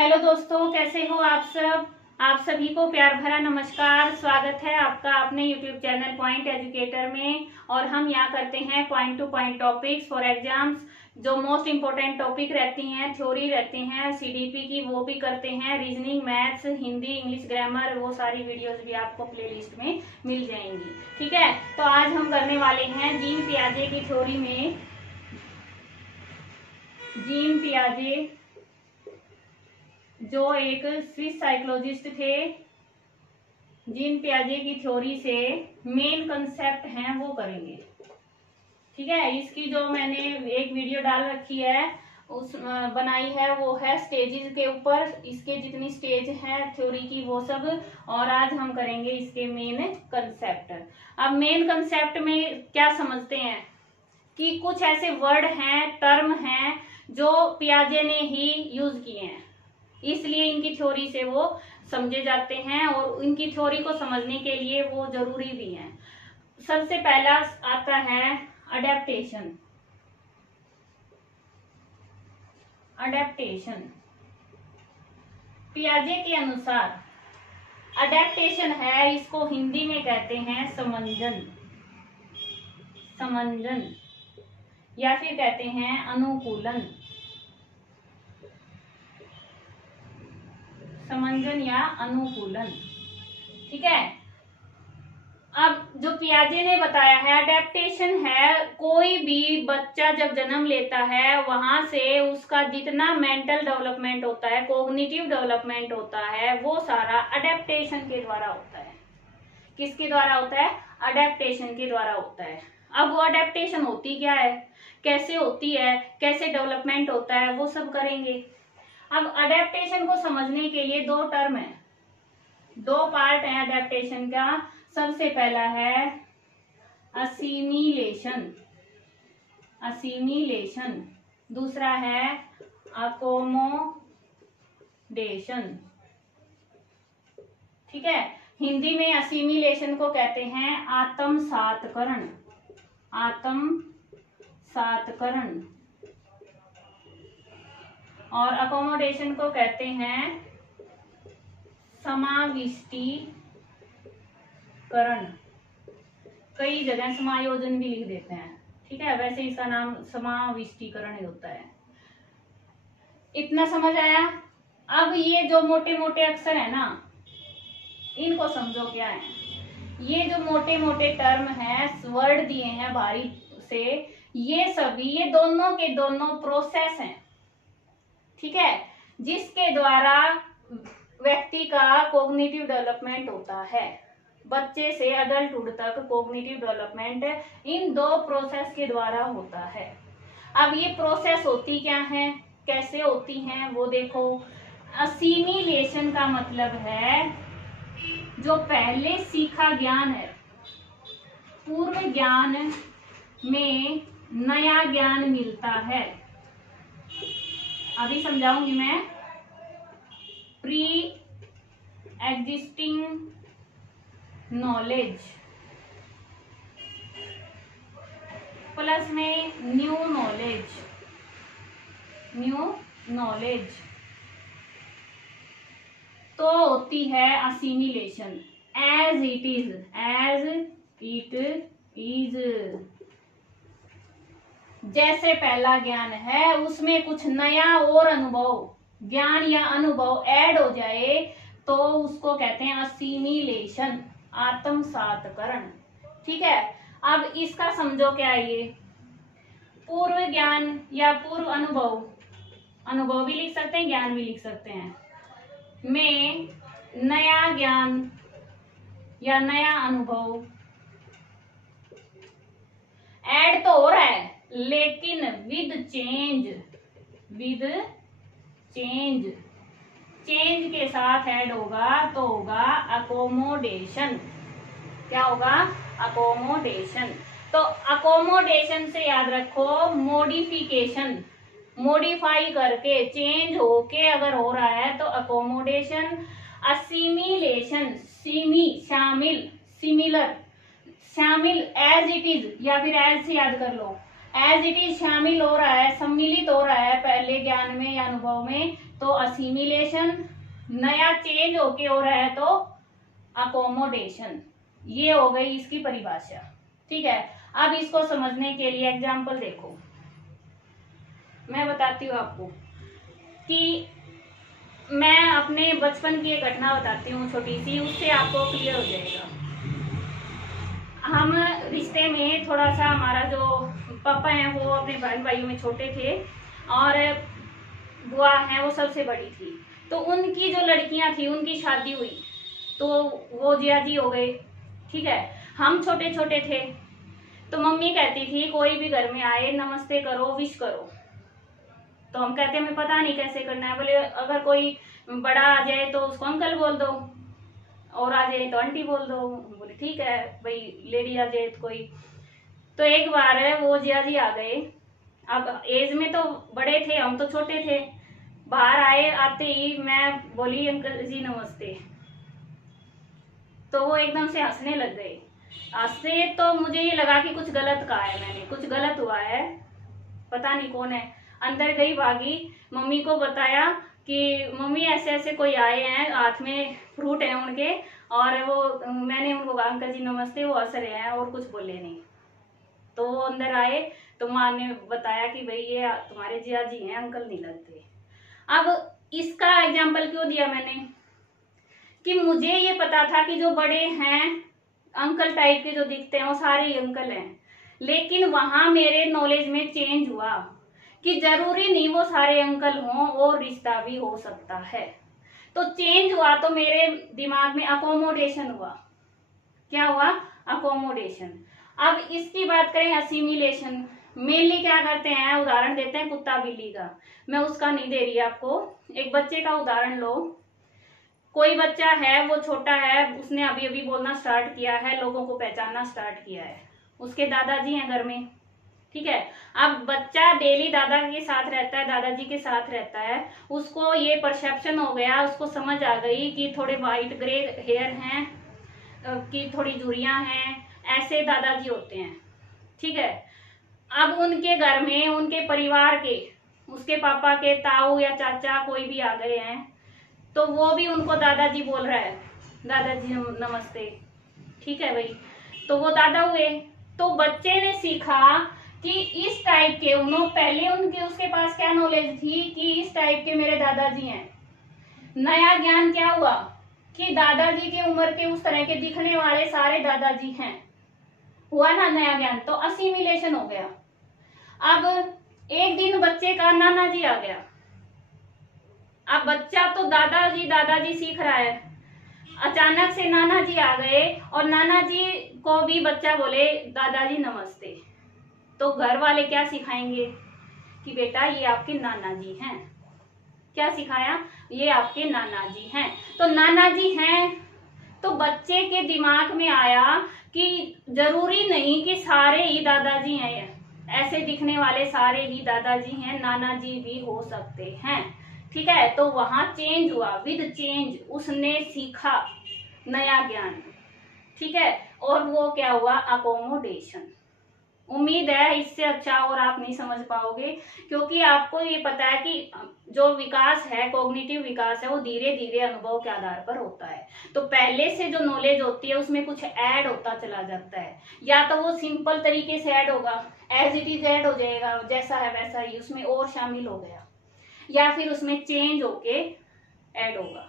Hello दोस्तों, कैसे हो आप सब। आप सभी को प्यार भरा नमस्कार। स्वागत है आपका अपने यूट्यूब चैनल पॉइंट एजुकेटर में। और हम यहाँ करते हैं point two point topics for exams. जो मोस्ट इंपोर्टेंट टॉपिक रहती हैं, थ्योरी रहती हैं सीडीपी की, वो भी करते हैं। Reasoning, maths, Hindi, English grammar, वो सारी वीडियोस भी आपको प्लेलिस्ट में मिल जाएंगी। ठीक है, तो आज हम करने वाले हैं जीन पियाजे की थ्योरी में। जीन पियाजे जो एक स्विस साइकोलॉजिस्ट थे, जीन पियाजे की थ्योरी से मेन कंसेप्ट हैं वो करेंगे। ठीक है, इसकी जो मैंने एक वीडियो डाल रखी है, उस बनाई है, वो है स्टेजेस के ऊपर। इसके जितनी स्टेज है थ्योरी की वो सब, और आज हम करेंगे इसके मेन कंसेप्ट। अब मेन कंसेप्ट में क्या समझते हैं कि कुछ ऐसे वर्ड हैं, टर्म हैं जो पियाजे ने ही यूज किए हैं, इसलिए इनकी थ्योरी से वो समझे जाते हैं और इनकी थ्योरी को समझने के लिए वो जरूरी भी है। सबसे पहला आता है अडेप्टेशन। अडेप्टेशन पियाजे के अनुसार अडेप्टेशन है, इसको हिंदी में कहते हैं समंजन। समंजन या फिर कहते हैं अनुकूलन। समंजन या अनुकूलन। ठीक है, अब जो पियाजे ने बताया है, अडेप्टेशन है कोई भी बच्चा जब जन्म लेता है वहां से उसका जितना मेंटल डेवलपमेंट होता है, कॉग्निटिव डेवलपमेंट होता है, वो सारा अडेप्टेशन के द्वारा होता है। किसके द्वारा होता है? अडेप्टेशन के द्वारा होता है। अब वो अडेप्टेशन होती क्या है, कैसे होती है, कैसे डेवलपमेंट होता है, वो सब करेंगे। अब अडेप्टेशन को समझने के लिए दो टर्म है, दो पार्ट है अडेप्टेशन का। सबसे पहला है असिमिलेशन। असिमिलेशन। दूसरा है अकोमोडेशन। ठीक है, हिंदी में असिमिलेशन को कहते हैं आत्मसातकरण। आत्मसातकरण। और अकोमोडेशन को कहते हैं समाविष्टीकरण। कई जगह समायोजन भी लिख देते हैं। ठीक है, वैसे इसका नाम समाविष्टीकरण ही होता है। इतना समझ आया। अब ये जो मोटे मोटे अक्षर है ना, इनको समझो क्या है। ये जो मोटे मोटे टर्म है, वर्ड दिए हैं भारी से, ये सभी ये दोनों के दोनों प्रोसेस हैं। ठीक है, जिसके द्वारा व्यक्ति का कॉग्निटिव डेवलपमेंट होता है। बच्चे से अडल्टहुड तक कॉग्निटिव डेवलपमेंट इन दो प्रोसेस के द्वारा होता है। अब ये प्रोसेस होती क्या है, कैसे होती हैं, वो देखो। असिमिलेशन का मतलब है जो पहले सीखा ज्ञान है, पूर्व ज्ञान में नया ज्ञान मिलता है। अभी समझाऊंगी मैं। प्री एग्जिस्टिंग नॉलेज प्लस में न्यू नॉलेज। न्यू नॉलेज तो होती है assimilation. As it is. As it is. जैसे पहला ज्ञान है उसमें कुछ नया और अनुभव, ज्ञान या अनुभव ऐड हो जाए तो उसको कहते हैं असिमिलेशन, आत्मसातकरण। ठीक है, अब इसका समझो क्या है ये। पूर्व ज्ञान या पूर्व अनुभव, अनुभव भी लिख सकते हैं, ज्ञान भी लिख सकते हैं, में नया ज्ञान या नया अनुभव ऐड तो हो रहा है, लेकिन with change. With change. Change के साथ ऐड होगा तो होगा अकोमोडेशन। क्या होगा? अकोमोडेशन। तो अकोमोडेशन से याद रखो मॉडिफिकेशन, मॉडिफाई करके, चेंज होके अगर हो रहा है तो अकोमोडेशन। असिमिलेशन, सिमी शामिल, सिमिलर, शामिल, एज इट इज या फिर एज से याद कर लो। एज इट इज शामिल हो रहा है, सम्मिलित हो रहा है पहले ज्ञान में या अनुभव में, तो असिमिलेशन। नया चेंज होके हो रहा है तो अकोमोडेशन। ये हो गई इसकी परिभाषा। ठीक है, अब इसको समझने के लिए एग्जाम्पल देखो, मैं बताती हूँ आपको कि मैं अपने बचपन की एक घटना बताती हूँ छोटी सी, उससे आपको क्लियर हो जाएगा। हम रिश्ते में थोड़ा सा, हमारा जो पापा हैं वो अपने बहन भाइयों में छोटे थे और बुआ है वो सबसे बड़ी थी। तो उनकी जो लड़कियां थी उनकी शादी हुई तो वो जिया जी हो गए। ठीक है, हम छोटे छोटे थे तो मम्मी कहती थी कोई भी घर में आए नमस्ते करो, विश करो। तो हम कहते हमें पता नहीं कैसे करना है। बोले अगर कोई बड़ा आ जाए तो उसको अंकल बोल दो और आ जाए तो आंटी बोल दो। बोले ठीक है भाई, लेडी आ जाए तो कोई। तो एक बार वो जिया जी आ गए, अब एज में तो बड़े थे, हम तो छोटे थे। बाहर आए, आते ही मैं बोली अंकल जी नमस्ते, तो वो एकदम से हंसने लग गए। हंसे तो मुझे ये लगा कि कुछ गलत कहा है मैंने, कुछ गलत हुआ है, पता नहीं कौन है। अंदर गई, भागी, मम्मी को बताया कि मम्मी ऐसे ऐसे कोई आए हैं, हाथ में फ्रूट है उनके, और वो मैंने उनको कहा अंकल जी नमस्ते, वो हंस रहे हैं और कुछ बोले नहीं। तो वो अंदर आए तो माँ ने बताया कि भाई ये तुम्हारे जिया जी हैं, अंकल नहीं लगते। अब इसका एग्जाम्पल क्यों दिया मैंने कि मुझे ये पता था कि जो बड़े हैं अंकल टाइप के जो दिखते हैं वो सारे ही अंकल हैं, लेकिन वहां मेरे नॉलेज में चेंज हुआ कि जरूरी नहीं वो सारे अंकल हों और रिश्ता भी हो सकता है। तो चेंज हुआ तो मेरे दिमाग में अकोमोडेशन हुआ। क्या हुआ? अकोमोडेशन। अब इसकी बात करें असिमिलेशन, मेनली क्या करते हैं, उदाहरण देते हैं कुत्ता बिल्ली का, मैं उसका नहीं दे रही आपको। एक बच्चे का उदाहरण लो। कोई बच्चा है, वो छोटा है, उसने अभी अभी बोलना स्टार्ट किया है, लोगों को पहचानना स्टार्ट किया है, उसके दादाजी हैं घर में। ठीक है, अब बच्चा डेली दादा के साथ रहता है, दादाजी के साथ रहता है, उसको ये परसेप्शन हो गया, उसको समझ आ गई कि थोड़े वाइट ग्रे हेयर हैं, कि थोड़ी झुर्रियां हैं, ऐसे दादाजी होते हैं। ठीक है, अब उनके घर में उनके परिवार के, उसके पापा के ताऊ या चाचा कोई भी आ गए हैं तो वो भी उनको दादाजी बोल रहा है, दादाजी नमस्ते। ठीक है भाई, तो वो दादा हुए। तो बच्चे ने सीखा कि इस टाइप के, उन्होंने पहले उनके उसके पास क्या नॉलेज थी कि इस टाइप के मेरे दादाजी हैं। नया ज्ञान क्या हुआ कि दादाजी की उम्र के उस तरह के दिखने वाले सारे दादाजी हैं, हुआ ना नया ज्ञान, तो असिमिलेशन हो गया। अब एक दिन बच्चे का नाना जी आ गया। अब बच्चा तो दादाजी दादाजी सीख रहा है, अचानक से नाना जी आ गए और नाना जी को भी बच्चा बोले दादाजी नमस्ते। तो घर वाले क्या सिखाएंगे कि बेटा ये आपके नाना जी हैं। क्या सिखाया? ये आपके नाना जी हैं। तो नाना जी हैं तो बच्चे के दिमाग में आया कि जरूरी नहीं कि सारे ही दादाजी हैं, ऐसे दिखने वाले सारे ही दादाजी हैं, नाना जी भी हो सकते हैं। ठीक है, तो वहां चेंज हुआ, विद चेंज उसने सीखा नया ज्ञान। ठीक है, और वो क्या हुआ? अकोमोडेशन। उम्मीद है इससे अच्छा और आप नहीं समझ पाओगे, क्योंकि आपको ये पता है कि जो विकास है, कॉग्निटिव विकास है, वो धीरे धीरे अनुभव के आधार पर होता है। तो पहले से जो नॉलेज होती है उसमें कुछ ऐड होता चला जाता है, या तो वो सिंपल तरीके से ऐड होगा, एज इट इज ऐड हो जाएगा, जैसा है वैसा ही, उसमें और शामिल हो गया, या फिर उसमें चेंज होके ऐड होगा।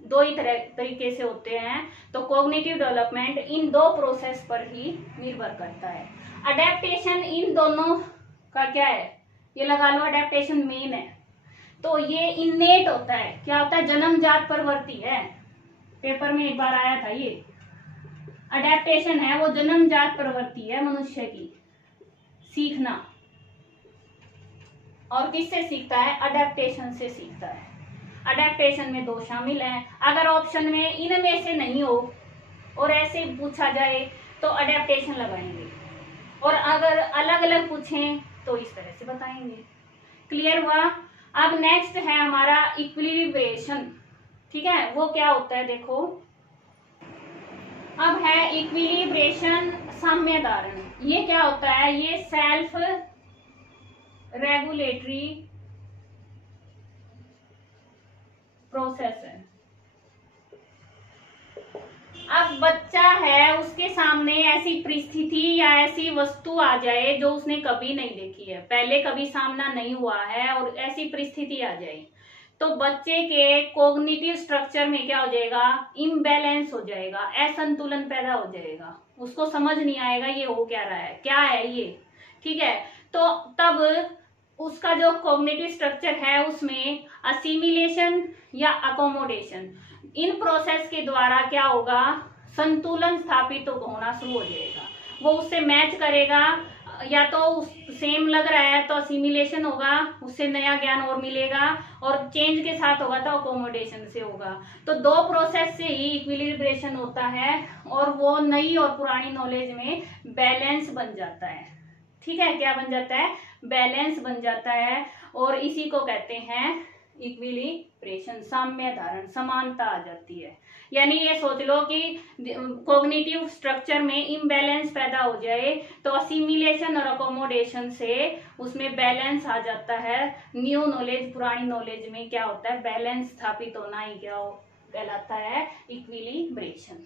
दो ही तरीके से होते हैं। तो कॉग्निटिव डेवलपमेंट इन दो प्रोसेस पर ही निर्भर करता है। अडेप्टेशन इन दोनों का क्या है, ये लगा लो, अडेप्टेशन मेन है। तो ये इननेट होता है। क्या होता है? जन्मजात प्रवृत्ति है। पेपर में एक बार आया था ये। अडेप्टेशन है वो जन्मजात प्रवृत्ति है मनुष्य की, सीखना। और किससे सीखता है? अडेप्टेशन से सीखता है। अडेप्टेशन में दो शामिल हैं। अगर ऑप्शन में इनमें से नहीं हो और ऐसे पूछा जाए तो अडेप्टेशन लगाएंगे, और अगर अलग अलग पूछें तो इस तरह से बताएंगे। क्लियर हुआ? अब नेक्स्ट है हमारा इक्विलिब्रेशन। ठीक है, वो क्या होता है देखो। अब है इक्विलिब्रेशन, साम्य धारण। ये क्या होता है? ये सेल्फ रेगुलेटरी प्रोसेस है। अब बच्चा है, उसके सामने ऐसी परिस्थिति या ऐसी वस्तु आ जाए जो उसने कभी नहीं देखी है, पहले कभी सामना नहीं हुआ है, और ऐसी परिस्थिति आ जाए तो बच्चे के कॉग्निटिव स्ट्रक्चर में क्या हो जाएगा, इम्बैलेंस हो जाएगा, असंतुलन पैदा हो जाएगा, उसको समझ नहीं आएगा ये हो क्या है ये, ठीक है। तो तब उसका जो कॉग्निटिव स्ट्रक्चर है उसमें असिमिलेशन या अकोमोडेशन, इन प्रोसेस के द्वारा क्या होगा, संतुलन स्थापित होना शुरू हो जाएगा। वो उससे मैच करेगा, या तो सेम लग रहा है तो असिमिलेशन होगा, उससे नया ज्ञान और मिलेगा, और चेंज के साथ होगा तो अकोमोडेशन से होगा। तो दो प्रोसेस से ही इक्विलिब्रेशन होता है, और वो नई और पुरानी नॉलेज में बैलेंस बन जाता है, ठीक है। क्या बन जाता है, बैलेंस बन जाता है, और इसी को कहते हैं इक्विलिब्रेशन, साम्य धारण, समानता आ जाती है। यानी ये सोच लो कि कॉग्निटिव स्ट्रक्चर में इम्बैलेंस पैदा हो जाए तो असिमिलेशन और अकोमोडेशन से उसमें बैलेंस आ जाता है। न्यू नॉलेज पुरानी नॉलेज में क्या होता है, बैलेंस स्थापित होना ही क्या कहलाता है, इक्विलिब्रेशन।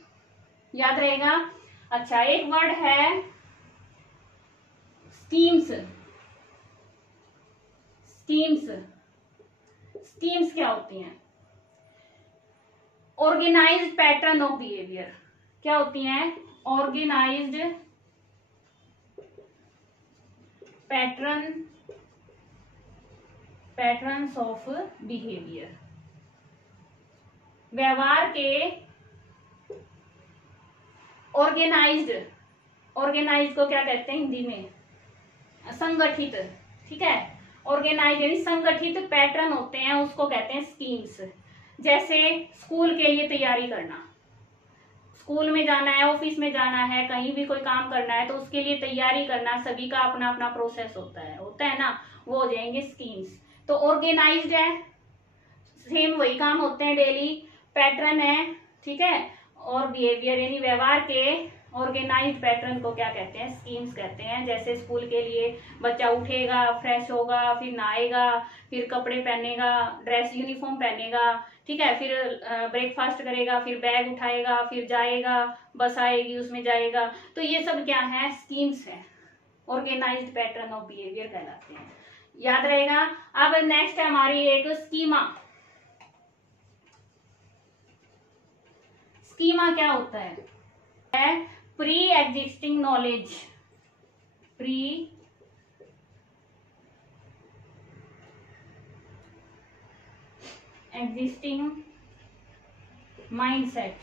याद रहेगा। अच्छा, एक वर्ड है स्कीम्स। स्कीम्स, स्कीम्स क्या होती हैं, ऑर्गेनाइज्ड पैटर्न ऑफ बिहेवियर। क्या होती हैं, ऑर्गेनाइज्ड पैटर्न्स ऑफ बिहेवियर, व्यवहार के ऑर्गेनाइज्ड को क्या कहते हैं हिंदी में, संगठित, ठीक है। ऑर्गेनाइज यानी संगठित पैटर्न होते हैं, उसको कहते हैं स्कीम्स। जैसे स्कूल के लिए तैयारी करना, स्कूल में जाना है, ऑफिस में जाना है, कहीं भी कोई काम करना है तो उसके लिए तैयारी करना, सभी का अपना अपना प्रोसेस होता है ना, वो हो जाएंगे स्कीम्स। तो ऑर्गेनाइज्ड है, सेम वही काम होते हैं डेली, पैटर्न है, ठीक है, और बिहेवियर यानी व्यवहार के ऑर्गेनाइज्ड पैटर्न को क्या कहते हैं, स्कीम्स कहते हैं। जैसे स्कूल के लिए बच्चा उठेगा, फ्रेश होगा, फिर नहाएगा, फिर कपड़े पहनेगा, ड्रेस यूनिफॉर्म पहनेगा, ठीक है, फिर ब्रेकफास्ट करेगा, फिर बैग उठाएगा, फिर जाएगा, बस आएगी उसमें जाएगा। तो ये सब क्या है, स्कीम्स है, ऑर्गेनाइज्ड पैटर्न ऑफ बिहेवियर कहलाते हैं। याद रहेगा। अब नेक्स्ट है हमारी एक स्कीमा। स्कीमा क्या होता है, pre existing knowledge, pre existing mindset.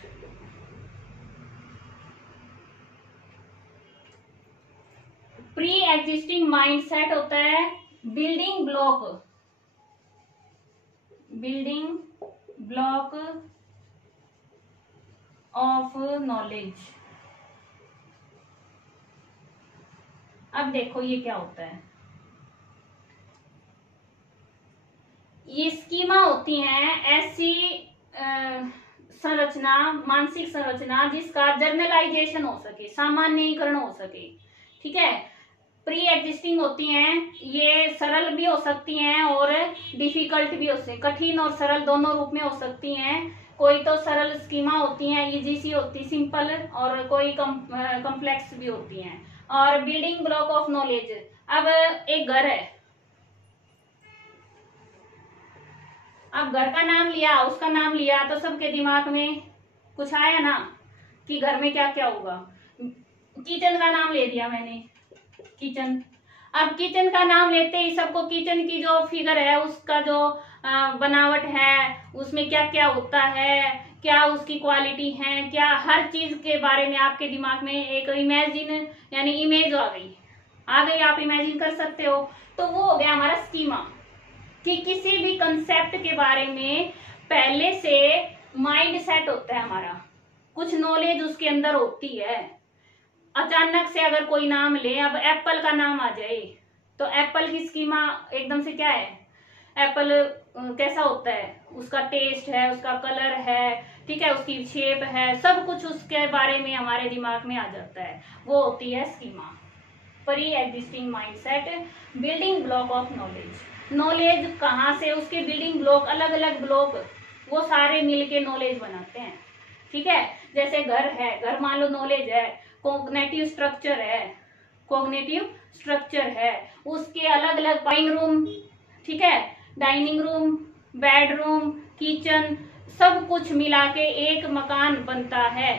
Pre existing mindset होता है बिल्डिंग ब्लॉक ऑफ नॉलेज। अब देखो ये क्या होता है, ये स्कीमा होती हैं ऐसी संरचना, मानसिक संरचना जिसका जर्नलाइजेशन हो सके, सामान्यीकरण हो सके, ठीक है। प्री एग्जिस्टिंग होती हैं, ये सरल भी हो सकती हैं और डिफिकल्ट भी हो सकती, कठिन और सरल दोनों रूप में हो सकती हैं। कोई तो सरल स्कीमा होती हैं, इजी सी होती, सिंपल, और कोई कॉम्प्लेक्स भी होती हैं। और बिल्डिंग ब्लॉक ऑफ नॉलेज, अब एक घर है, अब घर का नाम लिया, उसका नाम लिया तो सबके दिमाग में कुछ आया ना कि घर में क्या क्या होगा। किचन का नाम ले दिया मैंने, किचन। अब किचन का नाम लेते ही सबको किचन की जो फिगर है, उसका जो बनावट है, उसमें क्या क्या होता है, क्या उसकी क्वालिटी है, क्या हर चीज के बारे में आपके दिमाग में एक इमेजिन यानी इमेज आ गई, आप इमेजिन कर सकते हो। तो वो हो गया हमारा स्कीमा, कि किसी भी कंसेप्ट के बारे में पहले से माइंड सेट होता है हमारा, कुछ नॉलेज उसके अंदर होती है। अचानक से अगर कोई नाम ले, अब एप्पल का नाम आ जाए तो एप्पल की स्कीमा एकदम से क्या है, एप्पल कैसा होता है, उसका टेस्ट है, उसका कलर है, ठीक है, उसकी शेप है, सब कुछ उसके बारे में हमारे दिमाग में आ जाता है, वो होती है schema. Pre existing mindset, building block of knowledge. Knowledge कहाँ से, उसके बिल्डिंग ब्लॉक, अलग अलग ब्लॉक, वो सारे मिलके नॉलेज बनाते हैं। ठीक है, जैसे घर है, घर मान लो नॉलेज है, कॉग्निटिव स्ट्रक्चर है, कॉग्निटिव स्ट्रक्चर है, उसके अलग अलग ड्राइंग रूम, ठीक है, डाइनिंग रूम, बेडरूम, किचन, सब कुछ मिला के एक मकान बनता है।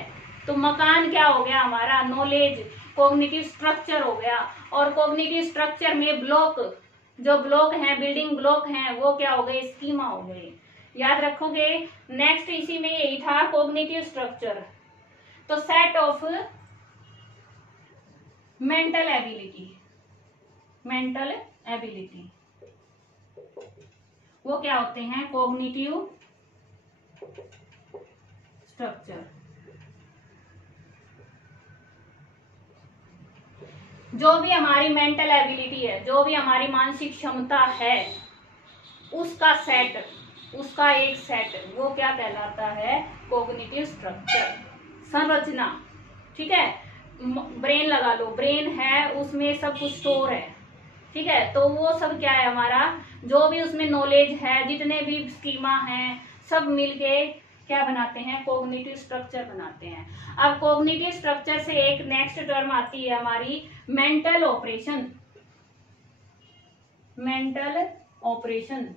तो मकान क्या हो गया हमारा, नॉलेज, कॉग्निटिव स्ट्रक्चर हो गया। और कॉग्निटिव स्ट्रक्चर में ब्लॉक, जो ब्लॉक हैं, बिल्डिंग ब्लॉक हैं, वो क्या हो गए, स्कीमा हो गए। याद रखोगे। नेक्स्ट इसी में यही था कॉग्निटिव स्ट्रक्चर। तो set of mental ability, mental ability वो क्या होते हैं, कॉग्निटिव स्ट्रक्चर। जो भी हमारी मेंटल एबिलिटी है, जो भी हमारी मानसिक क्षमता है, उसका सेट, उसका एक सेट, वो क्या कहलाता है, कॉग्निटिव स्ट्रक्चर, संरचना। ठीक है, ब्रेन लगा लो, ब्रेन है, उसमें सब कुछ स्टोर है। ठीक है, तो वो सब क्या है हमारा, जो भी उसमें नॉलेज है, जितने भी स्कीमा हैं, सब मिलके क्या बनाते हैं, कॉग्निटिव स्ट्रक्चर बनाते हैं। अब कॉग्निटिव स्ट्रक्चर से एक नेक्स्ट टर्म आती है हमारी मेंटल ऑपरेशन। मेंटल ऑपरेशन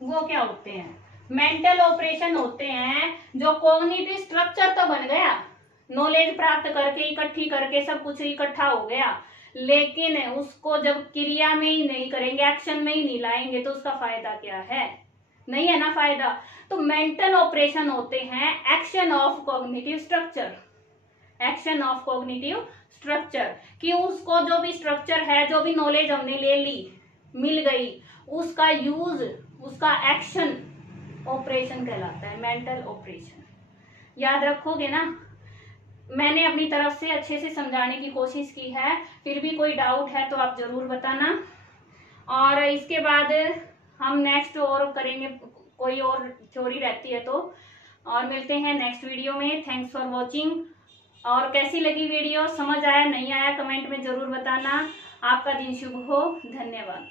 वो क्या होते हैं, मेंटल ऑपरेशन होते हैं जो कॉग्निटिव स्ट्रक्चर तो बन गया, नॉलेज प्राप्त करके, इकट्ठी करके, सब कुछ इकट्ठा हो गया, लेकिन उसको जब क्रिया में ही नहीं करेंगे, एक्शन में ही नहीं लाएंगे, तो उसका फायदा क्या है, नहीं है ना फायदा। तो मेंटल ऑपरेशन होते हैं action of cognitive structure, action of cognitive structure, कि उसको जो भी स्ट्रक्चर है, जो भी नॉलेज हमने ले ली, मिल गई, उसका यूज, उसका एक्शन ऑपरेशन कहलाता है, मेंटल ऑपरेशन। याद रखोगे ना। मैंने अपनी तरफ से अच्छे से समझाने की कोशिश की है, फिर भी कोई डाउट है तो आप जरूर बताना। और इसके बाद हम नेक्स्ट और करेंगे, कोई और थ्योरी रहती है तो। और मिलते हैं नेक्स्ट वीडियो में। Thanks for watching. और कैसी लगी वीडियो, समझ आया नहीं आया, कमेंट में जरूर बताना। आपका दिन शुभ हो। धन्यवाद।